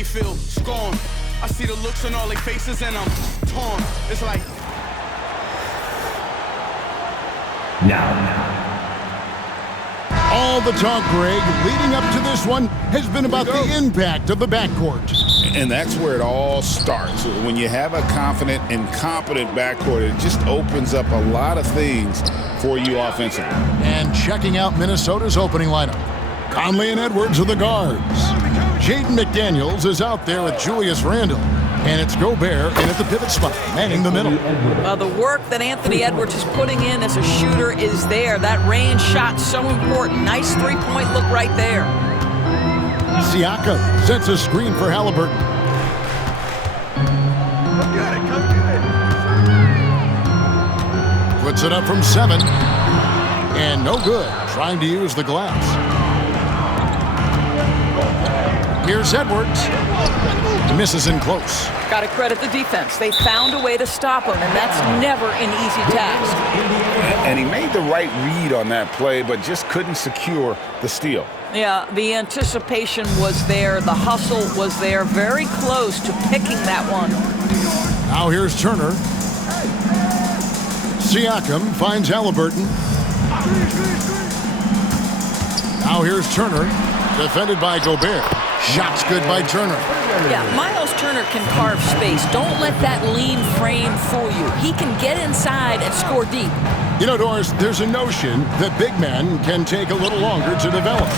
they feel scorn. I see the looks on all their faces and I'm torn. It's like now. All the talk, Greg, leading up to this one has been about the impact of the backcourt. And that's where it all starts. When you have a confident and competent backcourt, it just opens up a lot of things for you offensively. And checking out Minnesota's opening lineup. Conley and Edwards are the guards. Jaden McDaniels is out there with Julius Randle. And it's Gobert in at the pivot spot, manning the middle. Well, the work that Anthony Edwards is putting in as a shooter is there. That range shot so important. Nice three-point look right there. Siakam sets a screen for Halliburton. Puts it up from 7. And no good, trying to use the glass. Here's Edwards. Misses in close. Got to credit the defense. They found a way to stop him, and that's never an easy task. And he made the right read on that play, but just couldn't secure the steal. Yeah, the anticipation was there. The hustle was there. Very close to picking that one. Now here's Turner. Siakam finds Halliburton. Now here's Turner. Defended by Gobert. Shots good by Turner. Yeah, Miles Turner can carve space. Don't let that lean frame fool you. He can get inside and score deep. You know, Doris, there's a notion that big men can take a little longer to develop.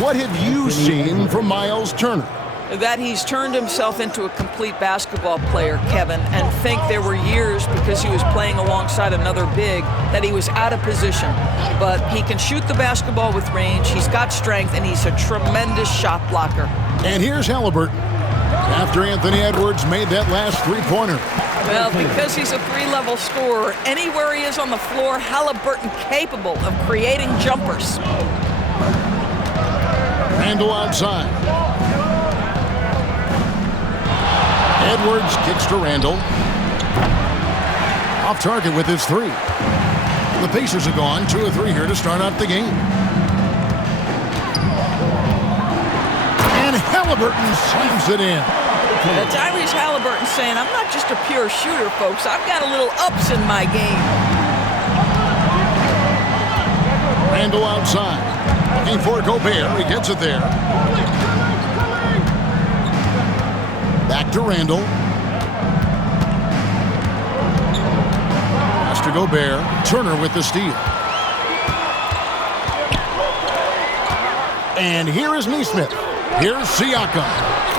What have you seen from Miles Turner? That he's turned himself into a complete basketball player, Kevin, and think there were years because he was playing alongside another big that he was out of position. But he can shoot the basketball with range, he's got strength, and he's a tremendous shot blocker. And here's Halliburton after Anthony Edwards made that last three-pointer. Well, because he's a three-level scorer, anywhere he is on the floor, Halliburton capable of creating jumpers. Randle outside. Edwards kicks to Randle. Off target with his three. The Pacers have gone 2 of 3 here to start out the game. And Halliburton slams it in. Tyrese Halliburton saying, I'm not just a pure shooter, folks. I've got a little ups in my game. Randle outside. Looking for Gobert. He gets it there. Back to Randle. Pass to Gobert. Turner with the steal. And here is Nesmith. Here's Siakam.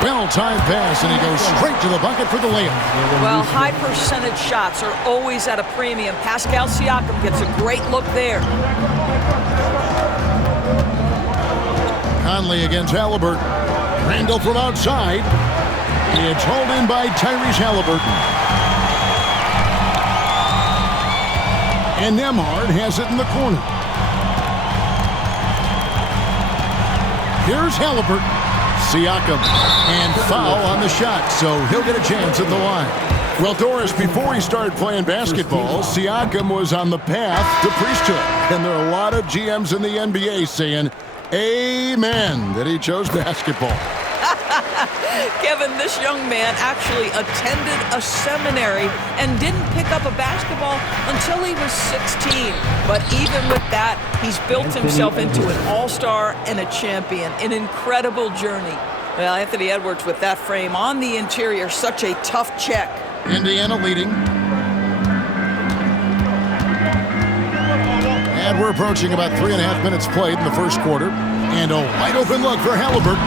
Well-timed pass, and he goes straight to the bucket for the layup. Well, high percentage shots are always at a premium. Pascal Siakam gets a great look there. Conley against Halliburton. Randle from outside. It's hauled in by Tyrese Halliburton. And Nembhard has it in the corner. Here's Halliburton. Siakam. And foul on the shot, so he'll get a chance at the line. Well, Doris, before he started playing basketball, Siakam was on the path to priesthood. And there are a lot of GMs in the NBA saying, amen, that he chose basketball. Kevin, this young man actually attended a seminary and didn't pick up a basketball until he was 16. But even with that, he's built himself into an all-star and a champion. An incredible journey. Well, Anthony Edwards with that frame on the interior, such a tough check. Indiana leading. And we're approaching about 3.5 minutes played in the first quarter. And a wide open look for Halliburton.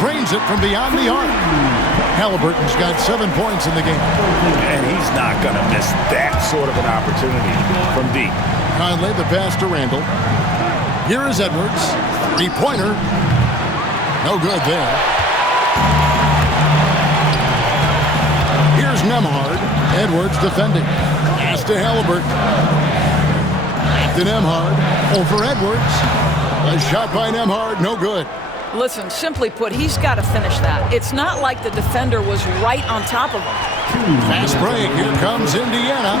Trains it from beyond the arc. Halliburton's got 7 points in the game. And he's not going to miss that sort of an opportunity from deep. Conley, the pass to Randle. Here is Edwards. Three-pointer. No good there. Here's Nembhard. Edwards defending. Pass to Halliburton. Back to Nembhard. Over Edwards. A shot by Nembhard. No good. Listen, simply put, he's got to finish that. It's not like the defender was right on top of him. Fast break. Here comes Indiana.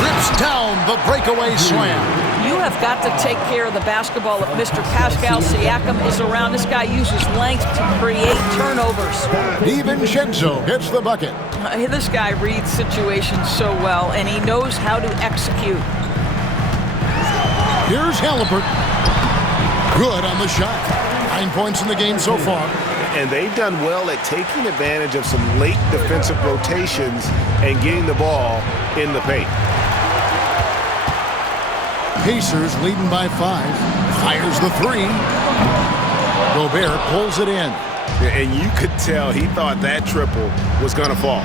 Trips down the breakaway slam. You have got to take care of the basketball if Mr. Pascal Siakam is around. This guy uses length to create turnovers. DiVincenzo gets the bucket. This guy reads situations so well, and he knows how to execute. Here's Halliburton. Good on the shot. 9 points in the game so far. And they've done well at taking advantage of some late defensive rotations and getting the ball in the paint. Pacers leading by 5. Fires the 3. Gobert pulls it in. And you could tell he thought that triple was going to fall.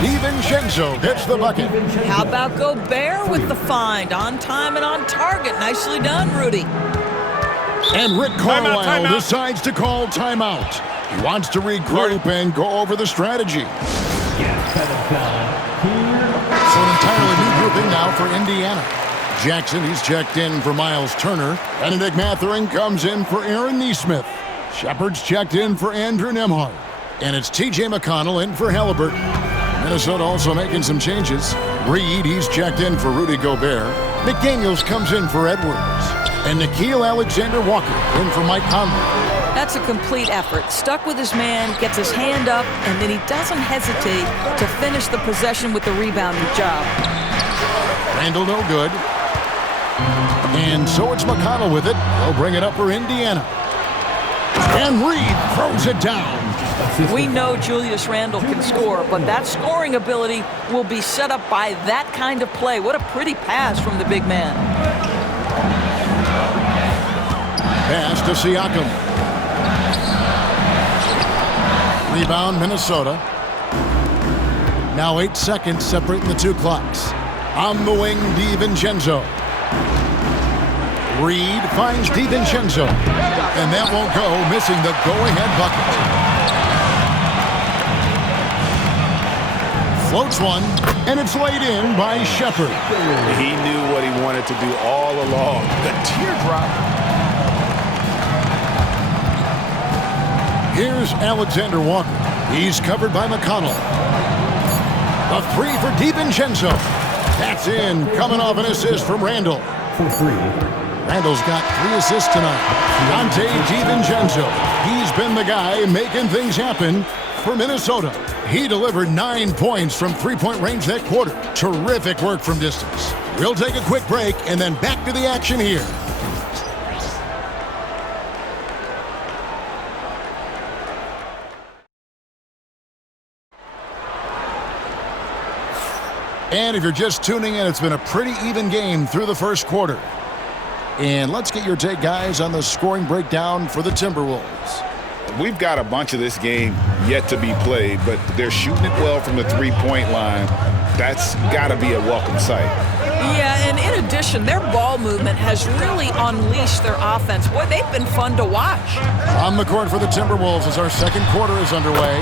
DiVincenzo gets the bucket. How about Gobert with the find? On time and on target. Nicely done, Rudy. And Rick Carlisle timeout. decides to call timeout. He wants to regroup and go over the strategy. So an entirely new grouping now for Indiana. Jackson, he's checked in for Miles Turner. Benedict Mathurin comes in for Aaron Nesmith. Shepard's checked in for Andrew Nembhard. And it's T.J. McConnell in for Halliburton. Minnesota also making some changes. Reed, he's checked in for Rudy Gobert. McDaniels comes in for Edwards. And Nickeil Alexander-Walker in for Mike Conley. That's a complete effort. Stuck with his man, gets his hand up, and then he doesn't hesitate to finish the possession with the rebounding job. Randall no good. And so it's McConnell with it. He'll bring it up for Indiana. And Reed throws it down. We know Julius Randle can score, but that scoring ability will be set up by that kind of play. What a pretty pass from the big man. Pass to Siakam. Rebound, Minnesota. Now 8 seconds separating the two clocks. On the wing, DiVincenzo. Reed finds DiVincenzo. And that won't go, missing the go-ahead bucket. Floats one, and it's laid in by Shepard. He knew what he wanted to do all along. The teardrop. Here's Alexander Walker. He's covered by McConnell. A 3 for DiVincenzo. That's in, coming off an assist from Randall. Randall's got 3 assists tonight. Dante DiVincenzo. He's been the guy making things happen for Minnesota. He delivered 9 points from three-point range that quarter. Terrific work from distance. We'll take a quick break and then back to the action here. And if you're just tuning in, it's been a pretty even game through the first quarter. And let's get your take, guys, on the scoring breakdown for the Timberwolves. We've got a bunch of this game yet to be played, but they're shooting it well from the three-point line. That's got to be a welcome sight. Yeah, and in addition, their ball movement has really unleashed their offense. Boy, they've been fun to watch. On the court for the Timberwolves as our second quarter is underway.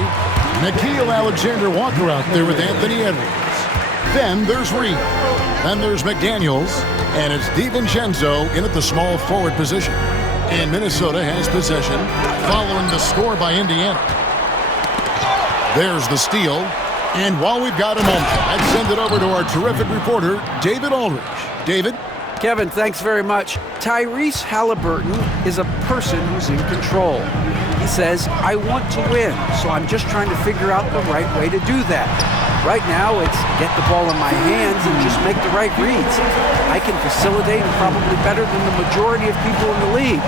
Nickeil Alexander-Walker out there with Anthony Edwards. Then there's Reed. Then there's McDaniels. And it's DiVincenzo in at the small forward position. And Minnesota has possession following the score by Indiana. There's the steal. And while we've got a moment, I'd send it over to our terrific reporter, David Aldridge. David? Kevin, thanks very much. Tyrese Halliburton is a person who's in control. He says, I want to win, so I'm just trying to figure out the right way to do that. Right now, it's get the ball in my hands and just make the right reads. I can facilitate probably better than the majority of people in the league.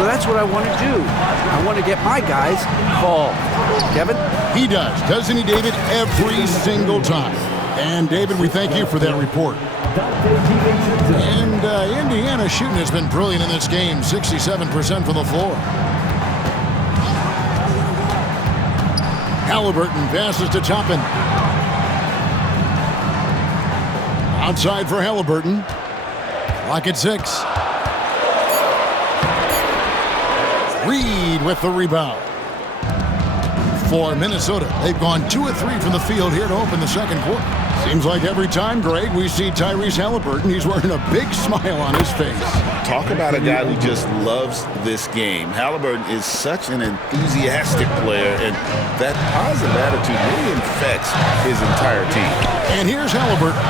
So that's what I want to do. I want to get my guys involved. Kevin? He does, doesn't he, David? Every single time. And, David, we thank you for that report. And Indiana shooting has been brilliant in this game, 67% from the floor. Halliburton passes to Toppin. Outside for Halliburton. Clock at 6. Reed with the rebound. For Minnesota, they've gone 2 of 3 from the field here to open the second quarter. Seems like every time, Greg, we see Tyrese Halliburton, he's wearing a big smile on his face. Talk about a guy who just loves this game. Halliburton is such an enthusiastic player, and that positive attitude really infects his entire team. And here's Halliburton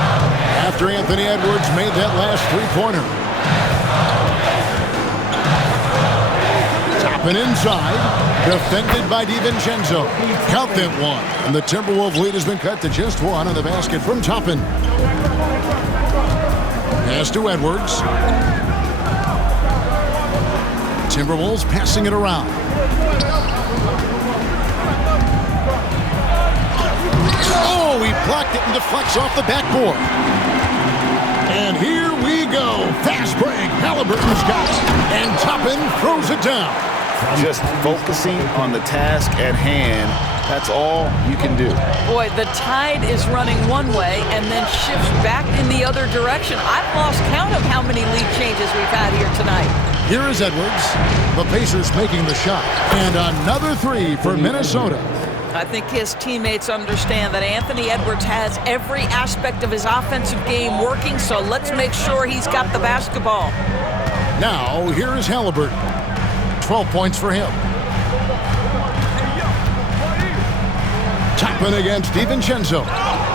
after Anthony Edwards made that last three-pointer. Toppin inside. Defended by DiVincenzo. Count that one. And the Timberwolves lead has been cut to just one on the basket from Toppin. Pass to Edwards. Timberwolves passing it around. Oh, he blocked it and deflects off the backboard. And here we go. Fast break. Halliburton's got it. And Toppin throws it down. Just focusing on the task at hand. That's all you can do. Boy, the tide is running one way and then shifts back in the other direction. I've lost count of how many lead changes we've had here tonight. Here is Edwards. The Pacers making the shot. And another three for Minnesota. I think his teammates understand that Anthony Edwards has every aspect of his offensive game working, so let's make sure he's got the basketball. Now, here is Halliburton. 12 points for him. Toppin against DiVincenzo.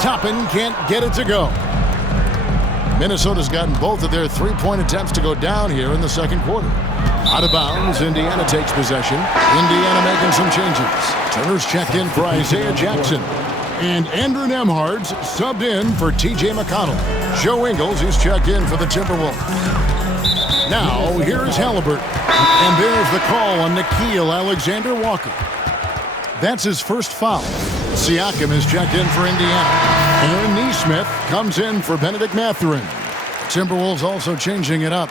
Toppin can't get it to go. Minnesota's gotten both of their three-point attempts to go down here in the second quarter. Out of bounds, Indiana takes possession. Indiana making some changes. Turner's checked in for Isaiah Jackson. And Andrew Nembhard's subbed in for T.J. McConnell. Joe Ingles is checked in for the Timberwolves. Now, here is Halliburton. And there's the call on Nickeil Alexander-Walker. That's his first foul. Siakam is checked in for Indiana. Aaron Nesmith comes in for Benedict Mathurin. Timberwolves also changing it up.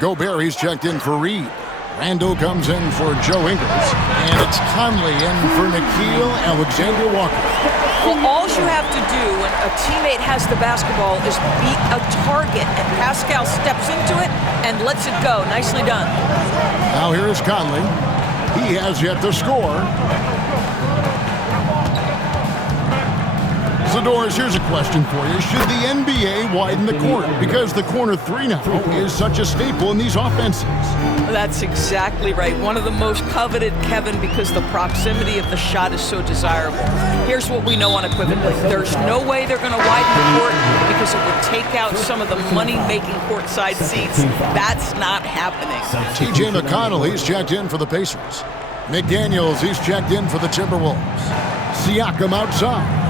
Gobert, he's checked in for Reed. Randall comes in for Joe Ingles. And it's Conley in for Nickeil Alexander-Walker. Well, all you have to do when a teammate has the basketball is beat a target, and Pascal steps into it and lets it go. Nicely done. Now here is Conley. He has yet to score. Zadores, here's a question for you. Should the NBA widen the court? Because the corner three now is such a staple in these offenses. That's exactly right. One of the most coveted, Kevin, because the proximity of the shot is so desirable. Here's what we know unequivocally. There's no way they're going to widen the court because it would take out some of the money-making courtside seats. That's not happening. T.J. McConnell, he's checked in for the Pacers. McDaniels, he's checked in for the Timberwolves. Siakam outside.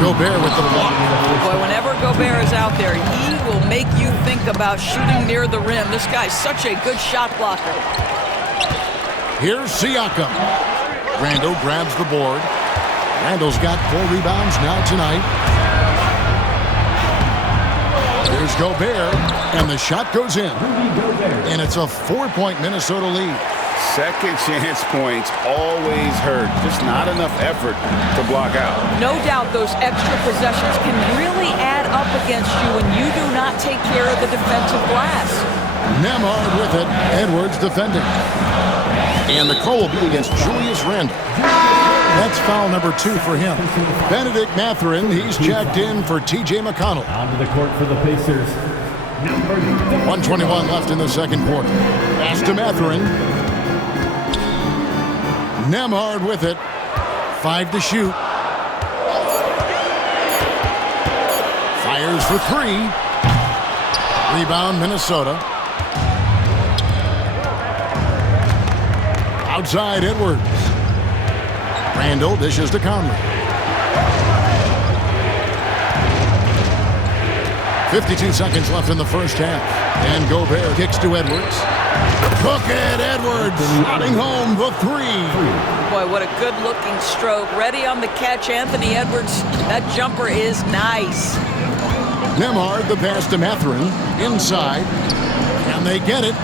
Gobert with the block. Boy, whenever Gobert is out there, he will make you think about shooting near the rim. This guy's such a good shot blocker. Here's Siakam. Randall grabs the board. Randall's got 4 rebounds now tonight. Here's Gobert, and the shot goes in. And it's a 4-point Minnesota lead. Second chance points always hurt. Just not enough effort to block out. No doubt those extra possessions can really add up against you when you do not take care of the defensive glass. Nembhard with it. Edwards defending. And the call will be against Julius Randle. That's foul number 2 for him. Benedict Mathurin, he's checked in for T.J. McConnell. Onto the court for the Pacers. 1:21 left in the second quarter. Pass to Mathurin. Nembhard with it. 5 to shoot. Fires for 3. Rebound, Minnesota. Outside, Edwards. Randall dishes to Conley. 52 seconds left in the first half. And Gobert kicks to Edwards. Cook it, Edwards, sliding home the 3. Boy, what a good-looking stroke. Ready on the catch, Anthony Edwards. That jumper is nice. Nembhard, the pass to Mathurin. Inside. And they get it.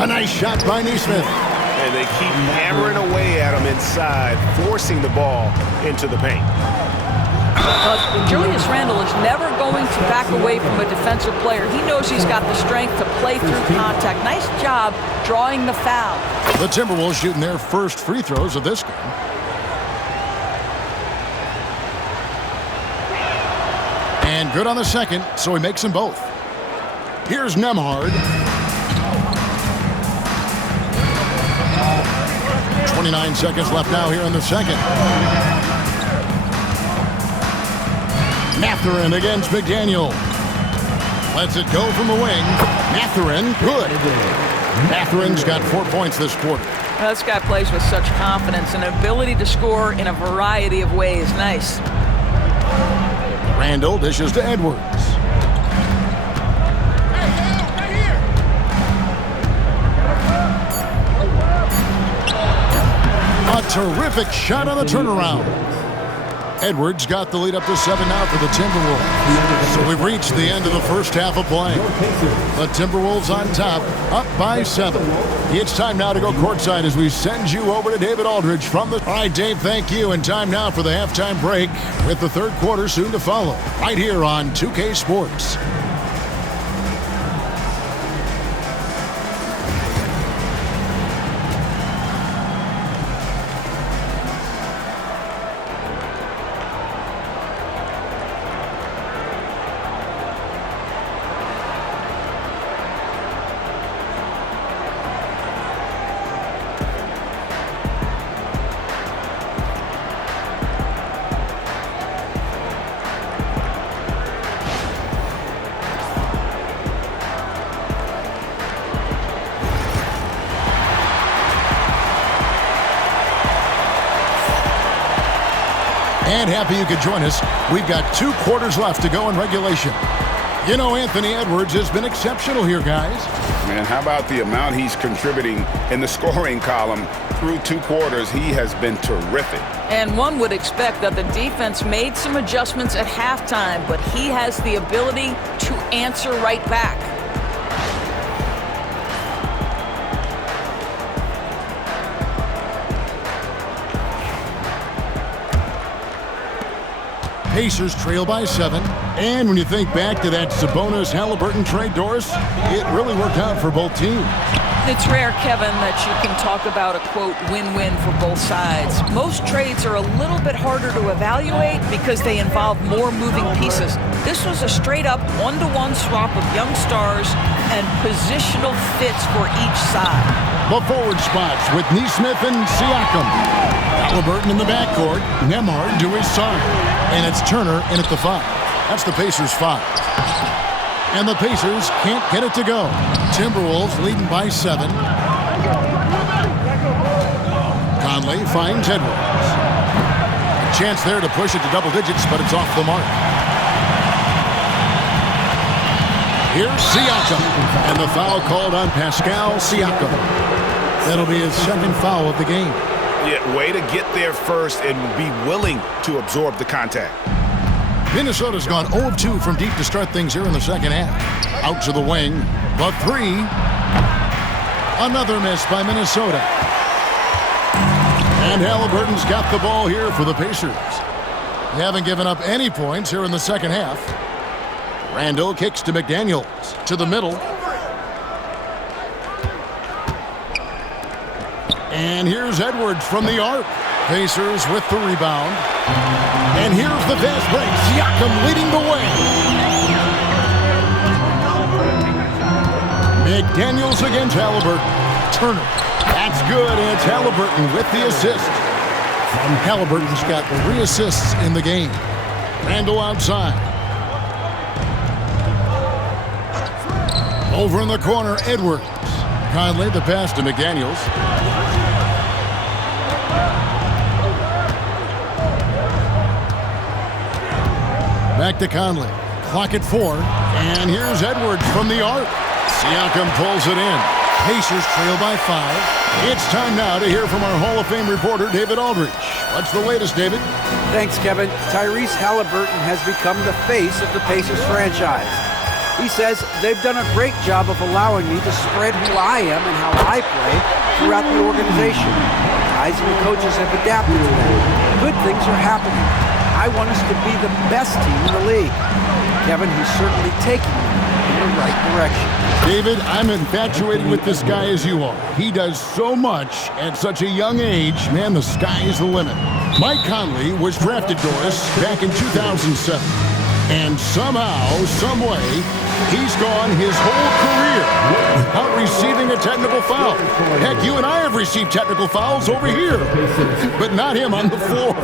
A nice shot by Nesmith. And they keep hammering away at him inside, forcing the ball into the paint. Julius Randle is never going to back away from a defensive player. He knows he's got the strength to play through contact. Nice job drawing the foul. The Timberwolves shooting their first free throws of this game. And good on the second, so he makes them both. Here's Nembhard. 29 seconds left now here in the second. Mathurin against McDaniel. Lets it go from the wing. Mathurin, good. Mathurin's got 4 points this quarter. Well, this guy plays with such confidence and ability to score in a variety of ways. Nice. Randall dishes to Edwards. A terrific shot on the turnaround. Edwards got the lead up to 7 now for the Timberwolves. So we've reached the end of the first half of play. The Timberwolves on top, up by 7. It's time now to go courtside as we send you over to David Aldridge from the... All right, Dave, thank you. And time now for the halftime break with the third quarter soon to follow. Right here on 2K Sports. And happy you could join us. We've got 2 quarters left to go in regulation. You know, Anthony Edwards has been exceptional here, guys. Man, how about the amount he's contributing in the scoring column through 2 quarters? He has been terrific. And one would expect that the defense made some adjustments at halftime, but he has the ability to answer right back. Pacers trail by 7. And when you think back to that Sabonis-Halliburton trade, Doris, it really worked out for both teams. It's rare, Kevin, that you can talk about a, quote, win-win for both sides. Most trades are a little bit harder to evaluate because they involve more moving pieces. This was a straight-up one-to-one swap of young stars and positional fits for each side. The forward spots with Nesmith and Siakam. Halliburton in the backcourt, Nembhard to his side. And it's Turner in at the 5. That's the Pacers' 5. And the Pacers can't get it to go. Timberwolves leading by 7. Conley finds Edwards. A chance there to push it to double digits, but it's off the mark. Here's Siakam. And the foul called on Pascal Siakam. That'll be his second foul of the game. Yeah, way to get there first and be willing to absorb the contact. Minnesota's gone 0 of 2 from deep to start things here in the second half. Out to the wing, the 3. Another miss by Minnesota. And Halliburton's got the ball here for the Pacers. They haven't given up any points here in the second half. Randall kicks to McDaniels, to the middle. And here's Edwards from the arc. Pacers with the rebound. And here's the fast break. Siakam leading the way. McDaniels against Halliburton. Turner. That's good, and it's Halliburton with the assist. And Halliburton's got 3 assists in the game. Randall outside. Over in the corner, Edwards. Conley the pass to McDaniels. Back to Conley. Clock at 4. And here's Edwards from the arc. Siakam pulls it in. Pacers trail by 5. It's time now to hear from our Hall of Fame reporter, David Aldridge. What's the latest, David? Thanks, Kevin. Tyrese Halliburton has become the face of the Pacers franchise. He says they've done a great job of allowing me to spread who I am and how I play throughout the organization. Guys and the coaches have adapted to that. Good things are happening. I want us to be the best team in the league. Kevin, he's certainly taking me in the right direction. David, I'm infatuated with this guy as you are. He does so much at such a young age. Man, the sky is the limit. Mike Conley was drafted, Doris, back in 2007. And somehow, some way, He's gone his whole career without receiving a technical foul. Heck, you and I have received technical fouls over here, but not him on the floor.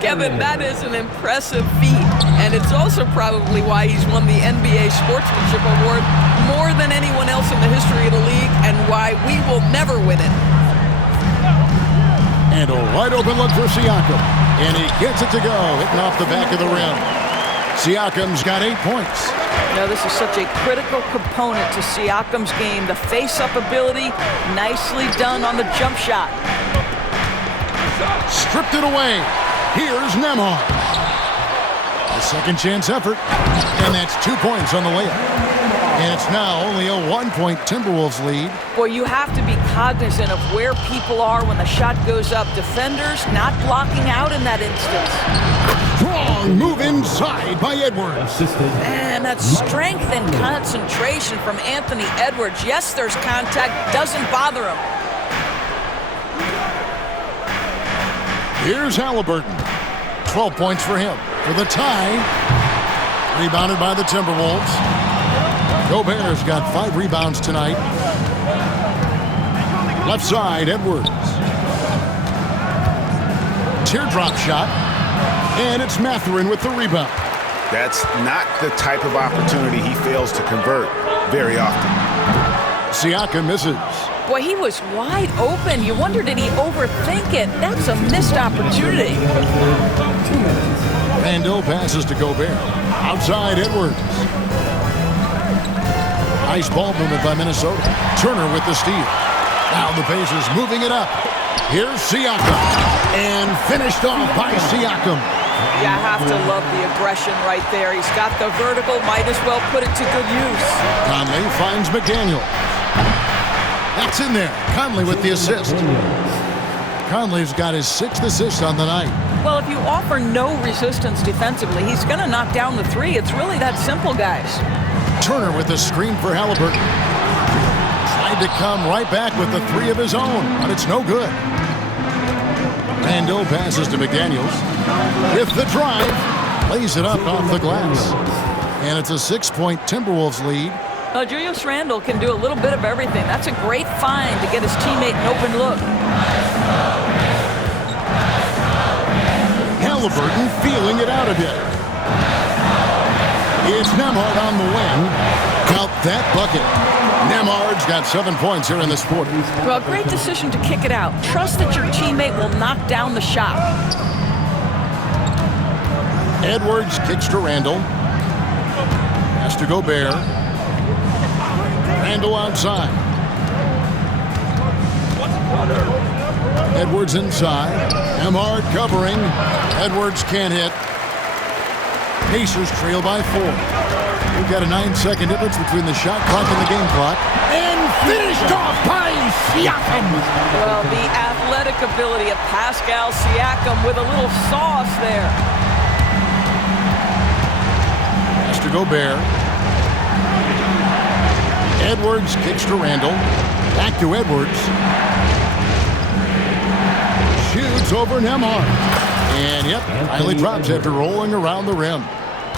Kevin, that is an impressive feat, and it's also probably why he's won the NBA Sportsmanship Award more than anyone else in the history of the league, and why we will never win it. And a wide open look for Siakam, and he gets it to go, hitting off the back of the rim. Siakam's got 8 points. You know, this is such a critical component to Siakam's game, the face-up ability, nicely done on the jump shot. Stripped it away. Here's Nembhard. A second chance effort, and that's 2 points on the layup. And it's now only a 1-point Timberwolves lead. Boy, you have to be cognizant of where people are when the shot goes up. Defenders not blocking out in that instance. Strong move inside by Edwards. And that strength and concentration from Anthony Edwards. Yes, there's contact, doesn't bother him. Here's Halliburton. 12 points for him. For the tie. Rebounded by the Timberwolves. Gobert's got 5 rebounds tonight. Left side, Edwards. Teardrop shot. And it's Mathurin with the rebound. That's not the type of opportunity he fails to convert very often. Siakam misses. Boy, he was wide open. You wonder, did he overthink it? That's a missed opportunity. Randall passes to Gobert. Outside, Edwards. Nice ball movement by Minnesota. Turner with the steal. Now the Pacers moving it up. Here's Siakam. And finished off by Siakam. You have to love the aggression right there. He's got the vertical, might as well put it to good use. Conley finds McDaniel. That's in there. Conley with the assist. Conley's got his 6th assist on the night. Well, if you offer no resistance defensively, he's going to knock down the 3. It's really that simple, guys. Turner with the screen for Halliburton. Tried to come right back with the 3 of his own, but it's no good. Randall passes to McDaniels. With the drive, lays it up off the glass. And it's a 6-point Timberwolves lead. Julius Randle can do a little bit of everything. That's a great find to get his teammate an open look. Halliburton feeling it out a bit. It's Nembhard on the wing. Count that bucket. Nembhard's got 7 points here in this quarter. Well, great decision to kick it out. Trust that your teammate will knock down the shot. Edwards kicks to Randall. Has to Gobert. Randall outside. Edwards inside. Nembhard covering. Edwards can't hit. Pacers trail by 4. We've got a 9-second difference between the shot clock and the game clock. And finished off by Siakam. Well, the athletic ability of Pascal Siakam with a little sauce there. Has to Gobert. Edwards kicks to Randall. Back to Edwards. Shoots over Nembhard. And yep, finally drops after rolling around the rim.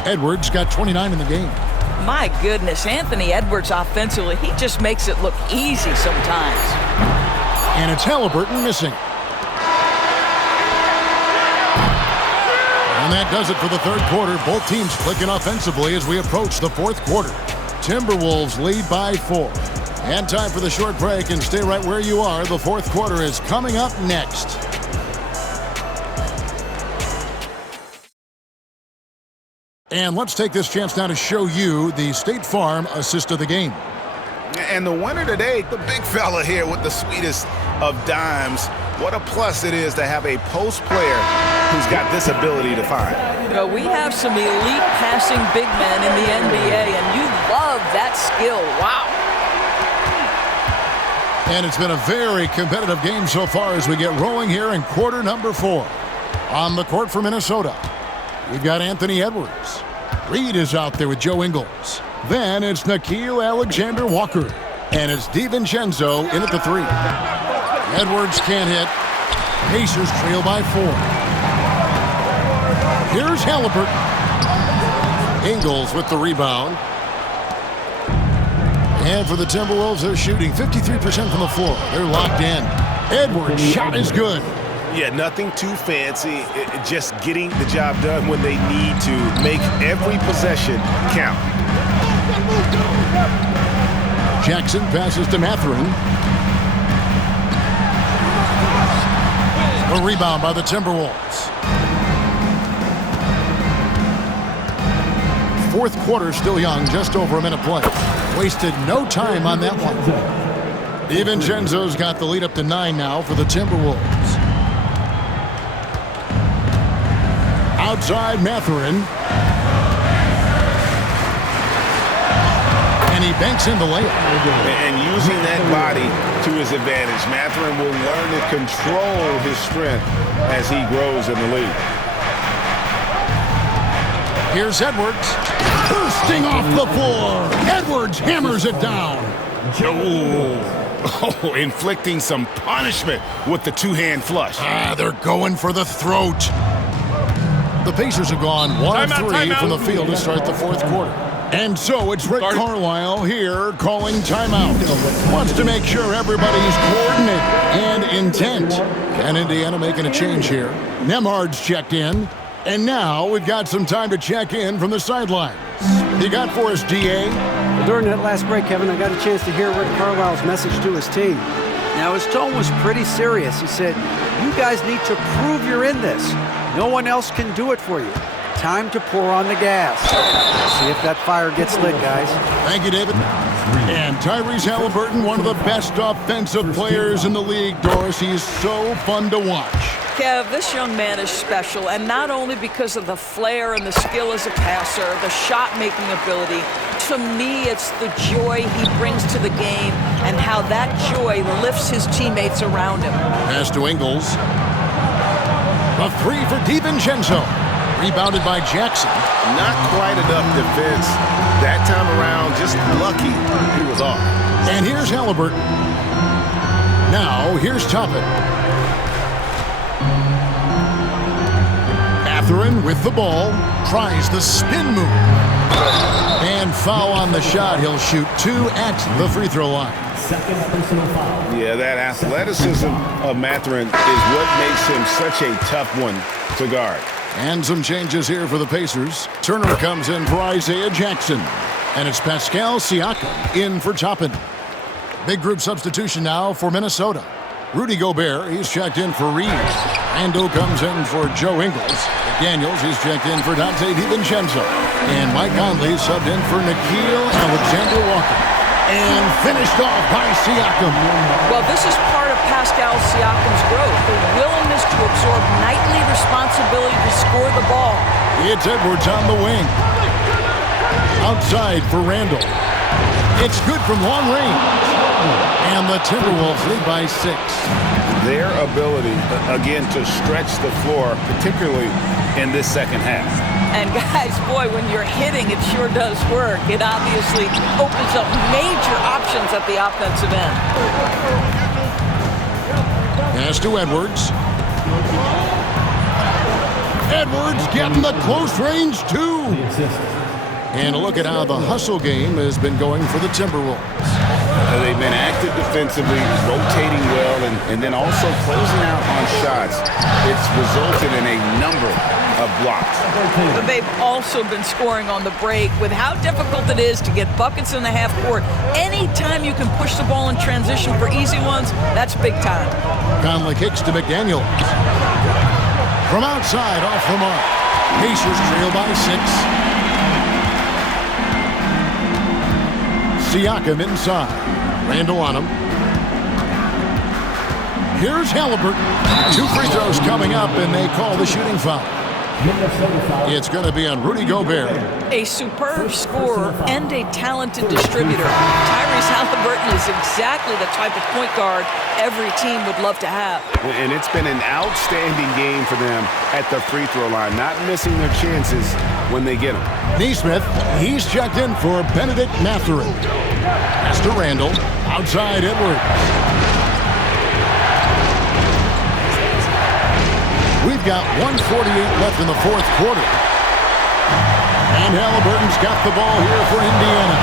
Edwards got 29 in the game. My goodness, Anthony Edwards offensively, he just makes it look easy sometimes. And it's Halliburton missing. And that does it for the third quarter. Both teams clicking offensively as we approach the fourth quarter. Timberwolves lead by 4. And time for the short break, and stay right where you are. The fourth quarter is coming up next. And let's take this chance now to show you the State Farm assist of the game. And the winner today, the big fella here with the sweetest of dimes. What a plus it is to have a post player who's got this ability to find. Well, we have some elite passing big men in the NBA, and you love that skill. Wow. And it's been a very competitive game so far as we get rolling here in quarter number 4. On the court for Minnesota, we've got Anthony Edwards. Reed is out there with Joe Ingles. Then it's Nickeil Alexander-Walker. And it's DiVincenzo in at the 3. Edwards can't hit. Pacers trail by 4. Here's Halliburton. Ingles with the rebound. And for the Timberwolves, they're shooting 53% from the floor. They're locked in. Edwards' shot is good. Yeah, nothing too fancy. Just getting the job done when they need to. Make every possession count. Jackson passes to Mathurin. A rebound by the Timberwolves. Fourth quarter still young, just over a minute play. Wasted no time on that one. DiVincenzo's got the lead up to 9 now for the Timberwolves. Outside Mathurin. And he banks in the layup. And using that body to his advantage, Mathurin will learn to control his strength as he grows in the league. Here's Edwards. Bursting off the floor. Edwards hammers it down. Oh, inflicting some punishment with the two-hand flush. They're going for the throat. The Pacers have gone 1 of 3 from the field to start the fourth quarter. And so it's Rick Carlisle here calling timeout. Wants to make sure everybody's coordinated and intent. And Indiana making a change here. Nembhard's checked in. And now we've got some time to check in from the sidelines. You got for us, DA? Well, during that last break, Kevin, I got a chance to hear Rick Carlisle's message to his team. Now, his tone was pretty serious. He said, you guys need to prove you're in this. No one else can do it for you. Time to pour on the gas. See if that fire gets lit, guys. Thank you, David. And Tyrese Haliburton, one of the best offensive players in the league, Doris. He's so fun to watch. Kev, this young man is special, and not only because of the flair and the skill as a passer, the shot-making ability. To me, it's the joy he brings to the game and how that joy lifts his teammates around him. Pass to Ingles. A 3 for DiVincenzo. Rebounded by Jackson. Not quite enough defense. That time around, just lucky he was off. And here's Haliburton. Now, here's Toppin. Mathurin with the ball. Tries the spin move. And foul on the shot. He'll shoot 2 at the free throw line. Second personal foul. Yeah, that athleticism of Mathurin is what makes him such a tough one to guard. And some changes here for the Pacers. Turner comes in for Isaiah Jackson. And it's Pascal Siakam in for Toppin. Big group substitution now for Minnesota. Rudy Gobert, he's checked in for Reeves. Randall comes in for Joe Ingles. McDaniels, he's checked in for Dante DiVincenzo. And Mike Conley subbed in for Nickeil Alexander-Walker. And finished off by Siakam. Well, this is part of Pascal Siakam's growth, the willingness to absorb nightly responsibility to score the ball. It's Edwards on the wing. Outside for Randall. It's good from long range. And the Timberwolves lead by 6. Their ability, again, to stretch the floor, particularly in this second half. And guys, boy, when you're hitting, it sure does work. It obviously opens up major options at the offensive end. Pass to Edwards. Edwards getting the close range, too. And a look at how the hustle game has been going for the Timberwolves. They've been active defensively, rotating well, and then also closing out on shots. It's resulted in a number of blocks. But they've also been scoring on the break. With how difficult it is to get buckets in the half court, anytime you can push the ball in transition for easy ones, that's big time. Conley kicks to McDaniels. From outside, off the mark. Pacers trail by 6. Siakam inside. Randall on him. Here's Haliburton. 2 free throws coming up, and they call the shooting foul. It's going to be on Rudy Gobert. A superb scorer and a talented distributor. Tyrese Haliburton is exactly the type of point guard every team would love to have. And it's been an outstanding game for them at the free throw line, not missing their chances when they get them. Neesmith, he's checked in for Benedict Mathurin. Pass to Randall. Outside Edwards. We've got 1:48 left in the fourth quarter. And Halliburton's got the ball here for Indiana.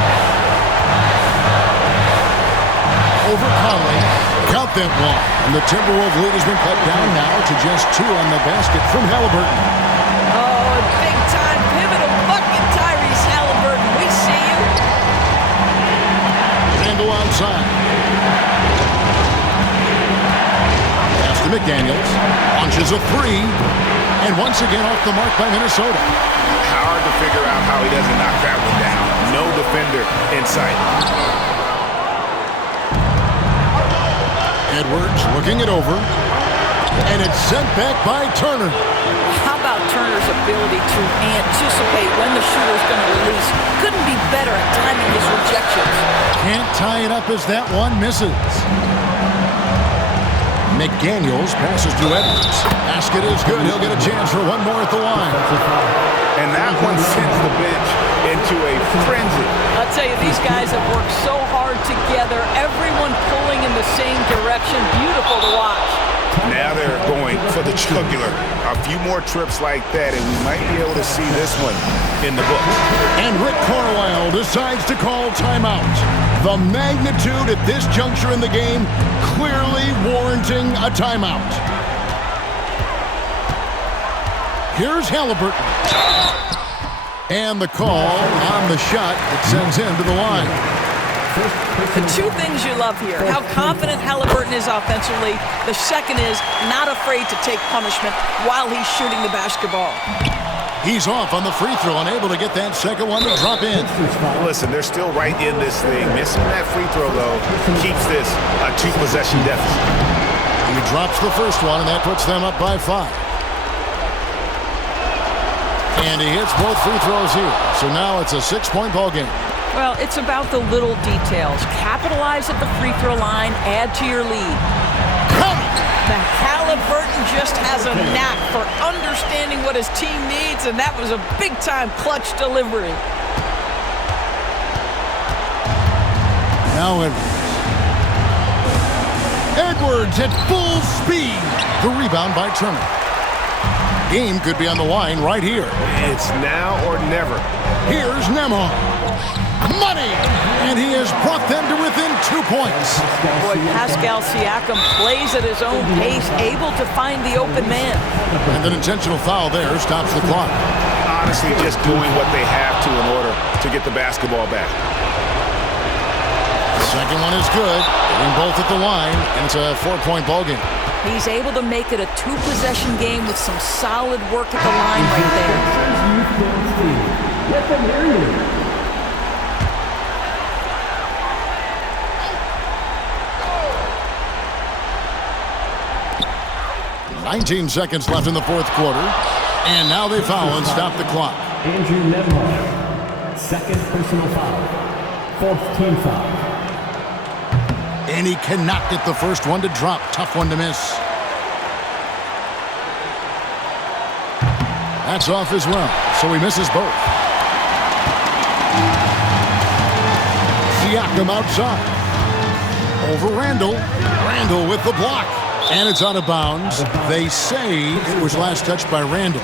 Over Conley. Count that one. And the Timberwolves lead has been cut down now to just 2 on the basket from Halliburton. Oh, a big-time pivotal bucket, Tyrese Halliburton. We see you. Randle outside. Pass to McDaniels. Launches a 3. And once again off the mark by Minnesota. Hard to figure out how he doesn't knock that one down. No defender in sight. Edwards looking it over. And it's sent back by Turner. How about Turner's ability to anticipate when the shooter's going to release? Couldn't be better at timing his rejections. Can't tie it up as that one misses. McDaniels passes to Edwards. Basket is good. He'll get a chance for one more at the line. And that one sends the bench into a frenzy. I'll tell you, these guys have worked so hard together. Everyone pulling in the same direction. Beautiful to watch. Now they're going for the jugular. A few more trips like that, and we might be able to see this one in the books. And Rick Carlisle decides to call timeout. The magnitude at this juncture in the game clearly warranting a timeout. Here's Halliburton. And the call on the shot that sends him to the line. The two things you love here, how confident Halliburton is offensively. The second is not afraid to take punishment while he's shooting the basketball. He's off on the free throw, unable to get that second one to drop in. Listen, they're still right in this thing. Missing that free throw, though, keeps this a 2-possession deficit. He drops the first one, and that puts them up by 5. And he hits both free throws here. So now it's a 6-point ball game. Well, it's about the little details. Capitalize at the free throw line, add to your lead. The Halliburton just has a knack for understanding what his team needs, and that was a big-time clutch delivery. Now Edwards at full speed. The rebound by Turner. Game could be on the line right here. It's now or never. Here's Nembhard. Money! And he has brought them to within 2 points. Boy, Pascal Siakam plays at his own pace, able to find the open man. And an intentional foul there stops the clock. Honestly, just doing what they have to in order to get the basketball back. The second one is good. Getting both at the line, and it's a 4-point ball game. He's able to make it a 2-possession game with some solid work at the line right there. Let them hear you. 19 seconds left in the fourth quarter. And now they foul and stop the clock. Andrew Nembhard, second personal foul. Fourth team foul. And he cannot get the first one to drop. Tough one to miss. That's off as well, so he misses both. Siakam outside. Over Randle. Randle with the block. And it's out of bounds. They say it was last touched by Randle.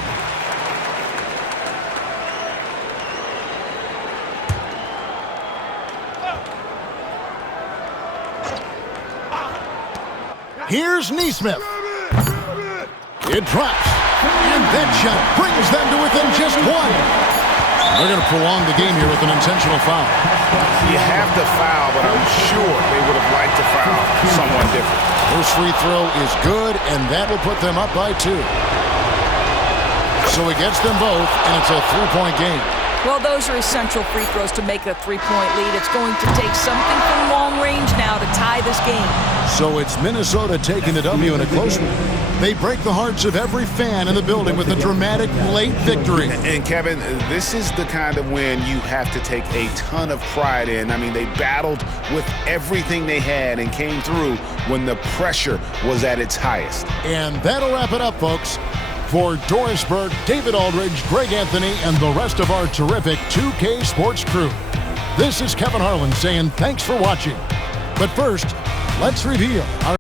Here's Nesmith. It drops. And that shot brings them to within just one. They're going to prolong the game here with an intentional foul. You have to foul, but I'm sure they would have liked to foul someone different. First free throw is good, and that will put them up by 2. So he gets them both, and it's a 3-point game. Well, those are essential free throws to make a 3-point lead. It's going to take something from long range now to tie this game. So it's Minnesota taking the W in a close one. They break the hearts of every fan in the building with a dramatic late victory. And Kevin, this is the kind of win you have to take a ton of pride in. I mean, they battled with everything they had and came through when the pressure was at its highest. And that'll wrap it up, folks. For Doris Burke, David Aldridge, Greg Anthony, and the rest of our terrific 2K Sports crew, this is Kevin Harlan saying thanks for watching. But first, let's reveal our